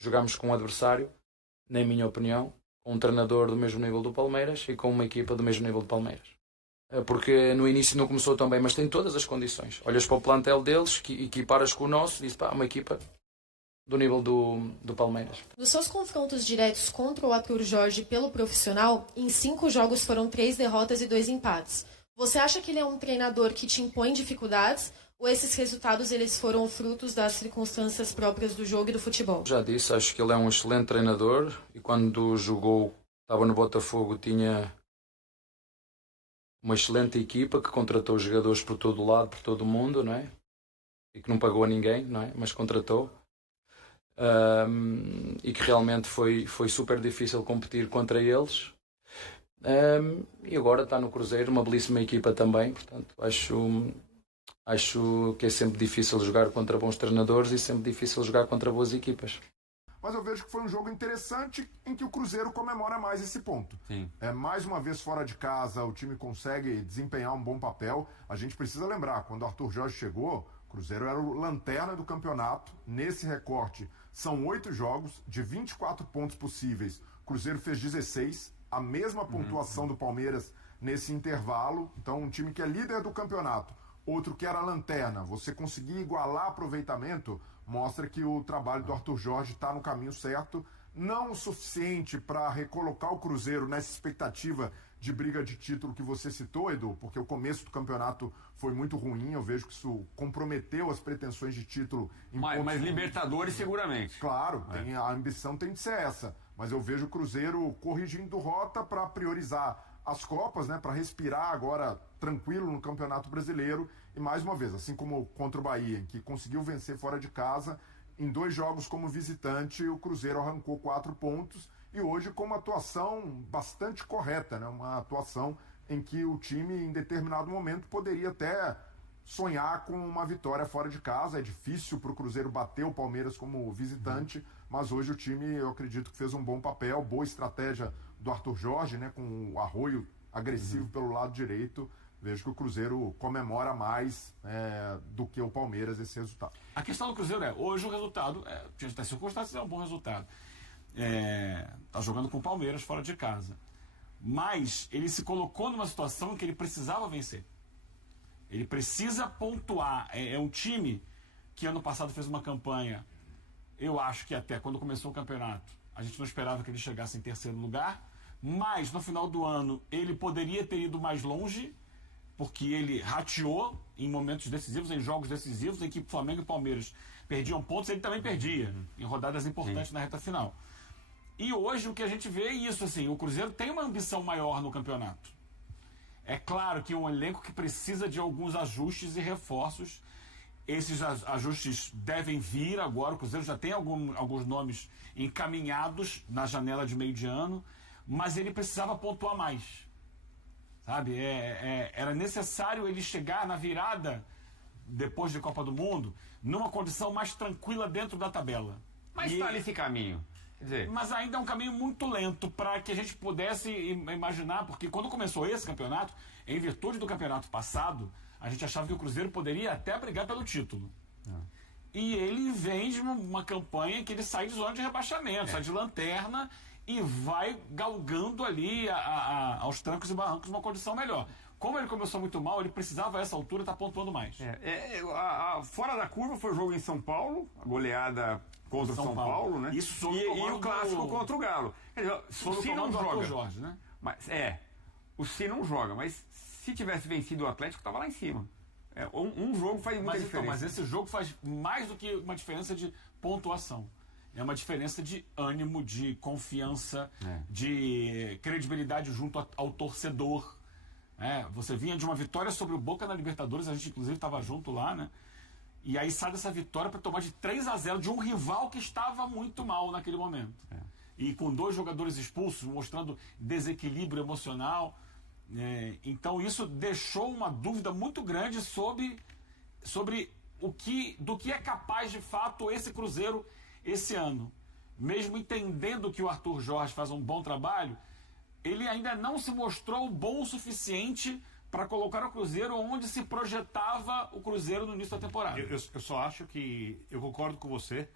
jogámos com um adversário, na minha opinião, com um treinador do mesmo nível do Palmeiras e com uma equipa do mesmo nível do Palmeiras. Porque no início não começou tão bem, mas tem todas as condições. Olhas para o plantel deles, que equiparas com o nosso, e dizes, uma equipa do nível do Palmeiras. Nos seus confrontos diretos contra o Arthur Jorge pelo profissional, em 5 jogos foram 3 derrotas e 2 empates. Você acha que ele é um treinador que te impõe dificuldades, ou esses resultados eles foram frutos das circunstâncias próprias do jogo e do futebol? Já disse, acho que ele é um excelente treinador, e quando jogou, estava no Botafogo, tinha uma excelente equipa que contratou jogadores por todo o lado, por todo o mundo, não é? E que não pagou a ninguém, não é? Mas contratou. E que realmente foi super difícil competir contra eles. E agora está no Cruzeiro, uma belíssima equipa também. Portanto, acho que é sempre difícil jogar contra bons treinadores e sempre difícil jogar contra boas equipas. Mas eu vejo que foi um jogo interessante em que o Cruzeiro comemora mais esse ponto. Sim. Mais uma vez fora de casa, o time consegue desempenhar um bom papel. A gente precisa lembrar, quando o Arthur Jorge chegou, o Cruzeiro era o lanterna do campeonato. Nesse recorte, são 8 jogos, de 24 pontos possíveis. O Cruzeiro fez 16, a mesma pontuação do Palmeiras nesse intervalo. Então, um time que é líder do campeonato, outro que era lanterna, você conseguir igualar aproveitamento, mostra que o trabalho do Arthur Jorge está no caminho certo. Não o suficiente para recolocar o Cruzeiro nessa expectativa de briga de título que você citou, Edu, porque o começo do campeonato foi muito ruim. Eu vejo que isso comprometeu as pretensões de título. Mas Libertadores seguramente. Claro, a ambição tem de ser essa. Mas eu vejo o Cruzeiro corrigindo rota para priorizar as Copas, né, para respirar agora tranquilo no Campeonato Brasileiro. E mais uma vez, assim como contra o Bahia, que conseguiu vencer fora de casa, em 2 jogos como visitante, o Cruzeiro arrancou 4 pontos e hoje com uma atuação bastante correta, né? Uma atuação em que o time, em determinado momento, poderia até sonhar com uma vitória fora de casa. É difícil para o Cruzeiro bater o Palmeiras como visitante, mas hoje o time, eu acredito que fez um bom papel, boa estratégia do Arthur Jorge, né? Com o Arroio agressivo pelo lado direito. Vejo que o Cruzeiro comemora mais do que o Palmeiras esse resultado. A questão do Cruzeiro hoje o resultado, diante das circunstâncias, é um bom resultado. Está jogando com o Palmeiras fora de casa. Mas ele se colocou numa situação em que ele precisava vencer. Ele precisa pontuar. É um time que ano passado fez uma campanha, eu acho que até quando começou o campeonato, a gente não esperava que ele chegasse em terceiro lugar, mas no final do ano ele poderia ter ido mais longe, porque ele rateou em momentos decisivos, em jogos decisivos, em que Flamengo e Palmeiras perdiam pontos, ele também perdia, em rodadas importantes na reta final. E hoje o que a gente vê é isso, assim, o Cruzeiro tem uma ambição maior no campeonato. É claro que um elenco que precisa de alguns ajustes e reforços. Esses ajustes devem vir agora, o Cruzeiro já tem alguns nomes encaminhados na janela de meio de ano, mas ele precisava pontuar mais. Sabe, era necessário ele chegar na virada, depois de Copa do Mundo, numa condição mais tranquila dentro da tabela. Mas está nesse caminho. Quer dizer, mas ainda é um caminho muito lento para que a gente pudesse imaginar, porque quando começou esse campeonato, em virtude do campeonato passado, a gente achava que o Cruzeiro poderia até brigar pelo título. E ele vem de uma campanha que ele sai de zona de rebaixamento, sai de lanterna e vai galgando ali aos trancos e barrancos uma condição melhor. Como ele começou muito mal, ele precisava a essa altura estar pontuando mais. Fora da curva foi o jogo em São Paulo, a goleada contra o São Paulo, né? Isso e o clássico contra o Galo. Quer dizer, se não joga, Jorge, né? Mas, o Se não joga, mas se tivesse vencido o Atlético, estava lá em cima. Um jogo faz muita diferença. Mas esse jogo faz mais do que uma diferença de pontuação. É uma diferença de ânimo, de confiança, de credibilidade junto ao torcedor. Você vinha de uma vitória sobre o Boca na Libertadores, a gente inclusive estava junto lá, né? E aí sai dessa vitória para tomar de 3-0 de um rival que estava muito mal naquele momento. E com 2 jogadores expulsos, mostrando desequilíbrio emocional. Então isso deixou uma dúvida muito grande sobre do que é capaz de fato esse Cruzeiro esse ano. Mesmo entendendo que o Arthur Jorge faz um bom trabalho, ele ainda não se mostrou bom o suficiente para colocar o Cruzeiro onde se projetava o Cruzeiro no início da temporada. Eu só acho que, eu concordo com você,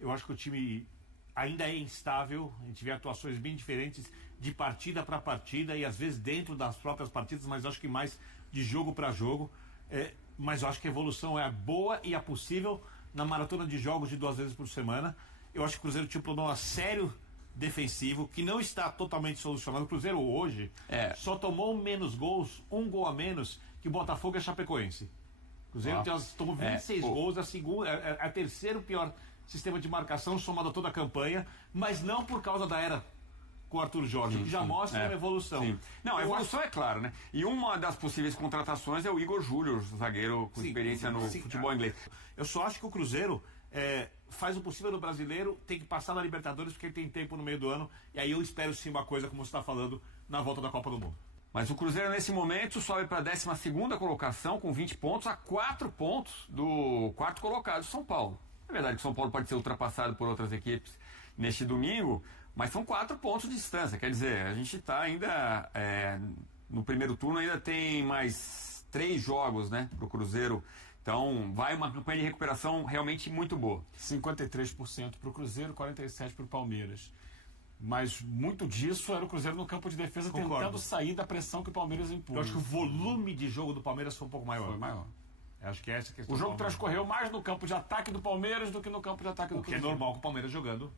eu acho que o time ainda é instável, a gente vê atuações bem diferentes de partida para partida e às vezes dentro das próprias partidas, mas acho que mais de jogo para jogo. Mas eu acho que a evolução é boa e é possível na maratona de jogos de 2 vezes por semana. Eu acho que o Cruzeiro tinha um problema sério defensivo que não está totalmente solucionado. O Cruzeiro hoje só tomou menos gols, 1 gol a menos que Botafogo e Chapecoense. O Cruzeiro tomou 26 gols, a terceiro pior sistema de marcação somado a toda a campanha, mas não por causa da era com o Arthur Jorge, que já mostra uma evolução. Sim. Não, a evolução é clara, né? E uma das possíveis contratações é o Igor Júnior, zagueiro com experiência no futebol inglês. Eu só acho que o Cruzeiro faz o possível no Brasileiro, tem que passar na Libertadores porque ele tem tempo no meio do ano, e aí eu espero sim uma coisa, como você está falando, na volta da Copa do Mundo. Mas o Cruzeiro nesse momento sobe para a 12ª colocação com 20 pontos, a 4 pontos do quarto colocado, São Paulo. É verdade que o São Paulo pode ser ultrapassado por outras equipes neste domingo, mas são 4 pontos de distância. Quer dizer, a gente está ainda no primeiro turno, ainda tem mais 3 jogos, né, para o Cruzeiro. Então vai uma campanha de recuperação realmente muito boa. 53% para o Cruzeiro, 47% para o Palmeiras. Mas muito disso era o Cruzeiro no campo de defesa tentando sair da pressão que o Palmeiras impôs. Eu acho que o volume de jogo do Palmeiras foi um pouco maior. Foi maior. Eu acho que essa é a questão. O jogo transcorreu mais no campo de ataque do Palmeiras do que no campo de ataque do Cruzeiro. Que é normal com o Palmeiras jogando,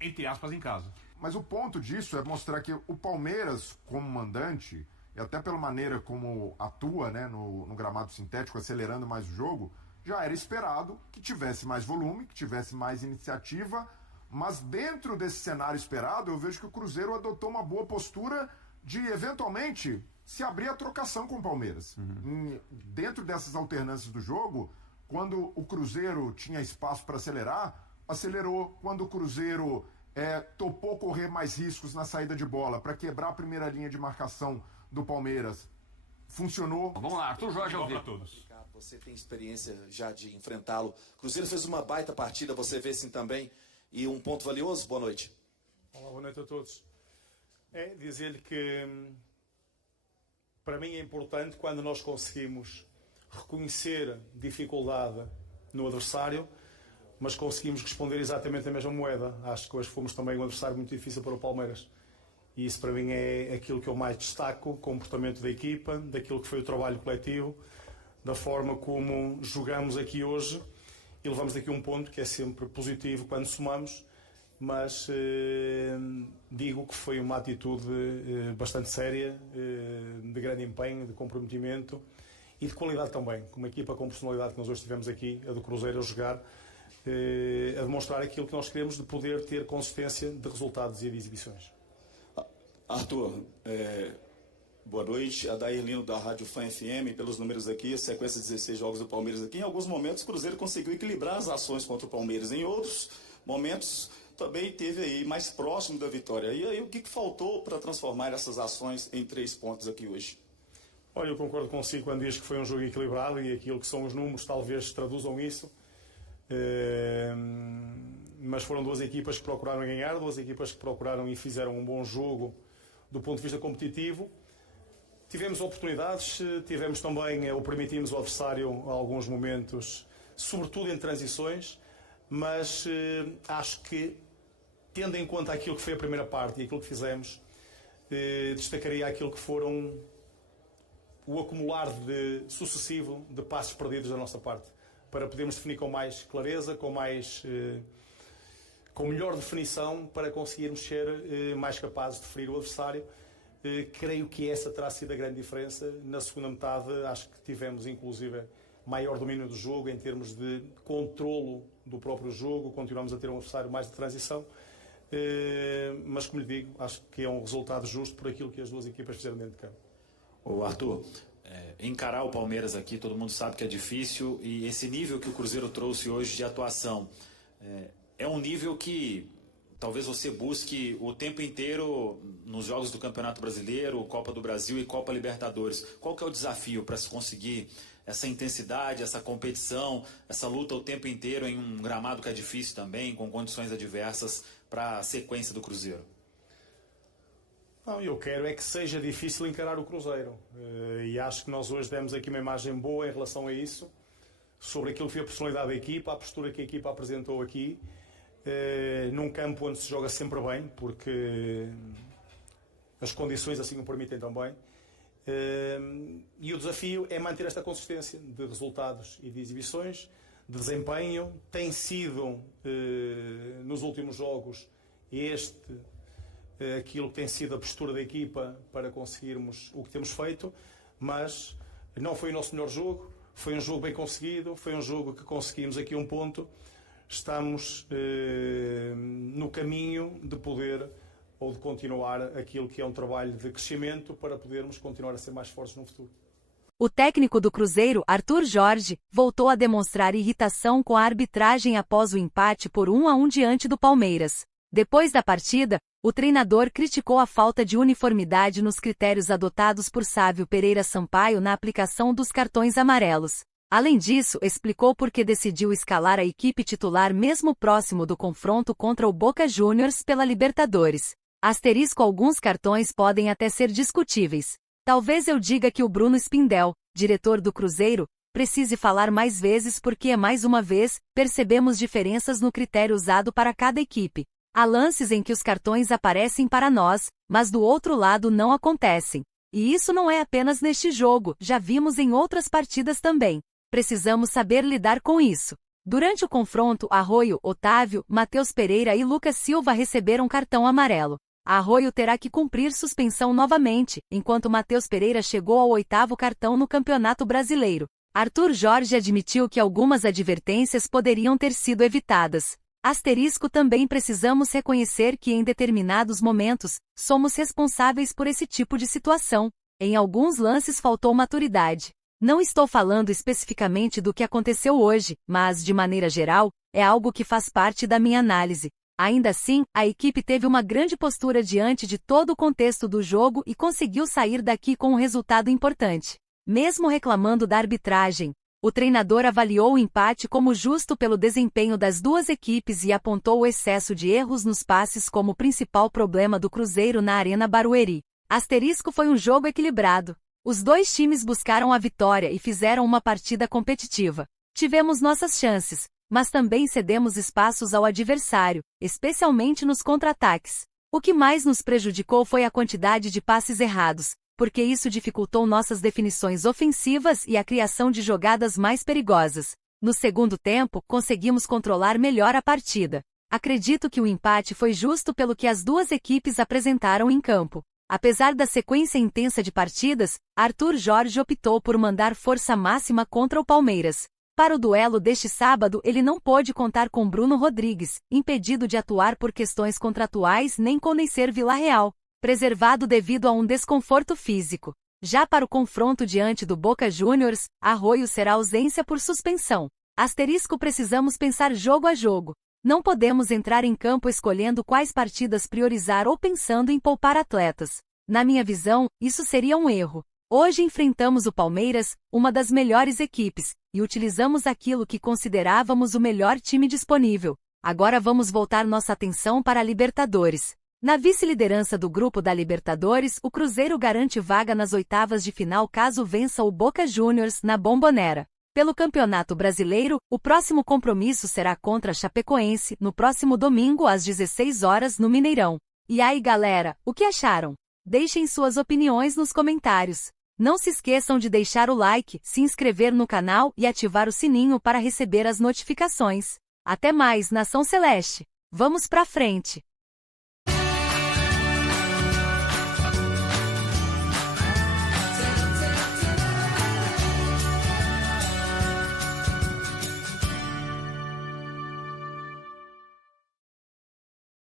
entre aspas, em casa. Mas o ponto disso é mostrar que o Palmeiras, como mandante, e até pela maneira como atua, né, no gramado sintético, acelerando mais o jogo, já era esperado que tivesse mais volume, que tivesse mais iniciativa, mas dentro desse cenário esperado, eu vejo que o Cruzeiro adotou uma boa postura de, eventualmente, se abrir a trocação com o Palmeiras. Dentro dessas alternâncias do jogo, quando o Cruzeiro tinha espaço para acelerar, acelerou. Quando o Cruzeiro topou correr mais riscos na saída de bola para quebrar a primeira linha de marcação do Palmeiras, funcionou. Vamos lá, Arthur Jorge ao vivo. Ricardo, você tem experiência já de enfrentá-lo. Cruzeiro fez uma baita partida, você vê assim também. E um ponto valioso? Boa noite. Olá, boa noite a todos. Dizer-lhe que para mim é importante quando nós conseguimos reconhecer dificuldade no adversário, mas conseguimos responder exatamente a mesma moeda. Acho que hoje fomos também um adversário muito difícil para o Palmeiras. E isso para mim é aquilo que eu mais destaco, o comportamento da equipa, daquilo que foi o trabalho coletivo, da forma como jogamos aqui hoje e levamos aqui um ponto que é sempre positivo quando somamos, mas digo que foi uma atitude bastante séria, de grande empenho, de comprometimento e de qualidade também. Com uma equipa com personalidade que nós hoje tivemos aqui, a do Cruzeiro, a jogar, a demonstrar aquilo que nós queremos de poder ter consistência de resultados e de exibições. Arthur, boa noite. Adair Lino da Rádio Fã FM, pelos números aqui, sequência de 16 jogos do Palmeiras aqui. Em alguns momentos o Cruzeiro conseguiu equilibrar as ações contra o Palmeiras. Em outros momentos também teve aí mais próximo da vitória. E aí o que faltou para transformar essas ações em 3 pontos aqui hoje? Olha, eu concordo consigo quando diz que foi um jogo equilibrado e aquilo que são os números talvez traduzam isso. Mas foram 2 equipas que procuraram ganhar, 2 equipas que procuraram e fizeram um bom jogo do ponto de vista competitivo. Tivemos oportunidades, tivemos também, ou permitimos ao adversário a alguns momentos, sobretudo em transições, mas acho que, tendo em conta aquilo que foi a primeira parte e aquilo que fizemos, destacaria aquilo que foram o acumular sucessivo de passos perdidos da nossa parte, para podermos definir com mais clareza, com melhor definição, para conseguirmos ser mais capazes de ferir o adversário. Creio que essa terá sido a grande diferença. Na segunda metade, acho que tivemos, inclusive, maior domínio do jogo em termos de controlo do próprio jogo. Continuamos a ter um adversário mais de transição. Mas, como lhe digo, acho que é um resultado justo por aquilo que as 2 equipas fizeram dentro de campo. Ô Arthur, encarar o Palmeiras aqui, todo mundo sabe que é difícil, e esse nível que o Cruzeiro trouxe hoje de atuação é um nível que talvez você busque o tempo inteiro nos jogos do Campeonato Brasileiro, Copa do Brasil e Copa Libertadores. Qual que é o desafio para se conseguir essa intensidade, essa competição, essa luta o tempo inteiro em um gramado que é difícil também, com condições adversas, para a sequência do Cruzeiro? Não, eu quero é que seja difícil encarar o Cruzeiro. E acho que nós hoje demos aqui uma imagem boa em relação a isso, sobre aquilo que foi a personalidade da equipa, a postura que a equipa apresentou aqui. num campo onde se joga sempre bem, porque as condições assim o permitem também. E o desafio é manter esta consistência de resultados e de exibições, de desempenho. Tem sido, nos últimos jogos, aquilo que tem sido a postura da equipa para conseguirmos o que temos feito, mas não foi o nosso melhor jogo, foi um jogo bem conseguido, foi um jogo que conseguimos aqui um ponto. Estamos no caminho de poder ou de continuar aquilo que é um trabalho de crescimento para podermos continuar a ser mais fortes no futuro. O técnico do Cruzeiro, Arthur Jorge, voltou a demonstrar irritação com a arbitragem após o empate por 1-1 diante do Palmeiras. Depois da partida, o treinador criticou a falta de uniformidade nos critérios adotados por Sávio Pereira Sampaio na aplicação dos cartões amarelos. Além disso, explicou por que decidiu escalar a equipe titular mesmo próximo do confronto contra o Boca Juniors pela Libertadores. Alguns cartões podem até ser discutíveis. Talvez eu diga que o Bruno Spindel, diretor do Cruzeiro, precise falar mais vezes porque, mais uma vez, percebemos diferenças no critério usado para cada equipe. Há lances em que os cartões aparecem para nós, mas do outro lado não acontecem. E isso não é apenas neste jogo, já vimos em outras partidas também. Precisamos saber lidar com isso. Durante o confronto, Arroio, Otávio, Matheus Pereira e Lucas Silva receberam cartão amarelo. Arroio terá que cumprir suspensão novamente, enquanto Matheus Pereira chegou ao 8º cartão no Campeonato Brasileiro. Arthur Jorge admitiu que algumas advertências poderiam ter sido evitadas. Também precisamos reconhecer que em determinados momentos, somos responsáveis por esse tipo de situação. Em alguns lances faltou maturidade. Não estou falando especificamente do que aconteceu hoje, mas, de maneira geral, é algo que faz parte da minha análise. Ainda assim, a equipe teve uma grande postura diante de todo o contexto do jogo e conseguiu sair daqui com um resultado importante. Mesmo reclamando da arbitragem, o treinador avaliou o empate como justo pelo desempenho das duas equipes e apontou o excesso de erros nos passes como principal problema do Cruzeiro na Arena Barueri. Foi um jogo equilibrado. Os dois times buscaram a vitória e fizeram uma partida competitiva. Tivemos nossas chances, mas também cedemos espaços ao adversário, especialmente nos contra-ataques. O que mais nos prejudicou foi a quantidade de passes errados, porque isso dificultou nossas definições ofensivas e a criação de jogadas mais perigosas. No segundo tempo, conseguimos controlar melhor a partida. Acredito que o empate foi justo pelo que as duas equipes apresentaram em campo. Apesar da sequência intensa de partidas, Arthur Jorge optou por mandar força máxima contra o Palmeiras. Para o duelo deste sábado, ele não pôde contar com Bruno Rodrigues, impedido de atuar por questões contratuais, nem com Neisser Villarreal, preservado devido a um desconforto físico. Já para o confronto diante do Boca Juniors, Arroio será ausência por suspensão. Precisamos pensar jogo a jogo. Não podemos entrar em campo escolhendo quais partidas priorizar ou pensando em poupar atletas. Na minha visão, isso seria um erro. Hoje enfrentamos o Palmeiras, uma das melhores equipes, e utilizamos aquilo que considerávamos o melhor time disponível. Agora vamos voltar nossa atenção para a Libertadores. Na vice-liderança do grupo da Libertadores, o Cruzeiro garante vaga nas oitavas de final caso vença o Boca Juniors na Bombonera. Pelo Campeonato Brasileiro, o próximo compromisso será contra a Chapecoense, no próximo domingo às 16 horas no Mineirão. E aí, galera, o que acharam? Deixem suas opiniões nos comentários. Não se esqueçam de deixar o like, se inscrever no canal e ativar o sininho para receber as notificações. Até mais, Nação Celeste! Vamos pra frente!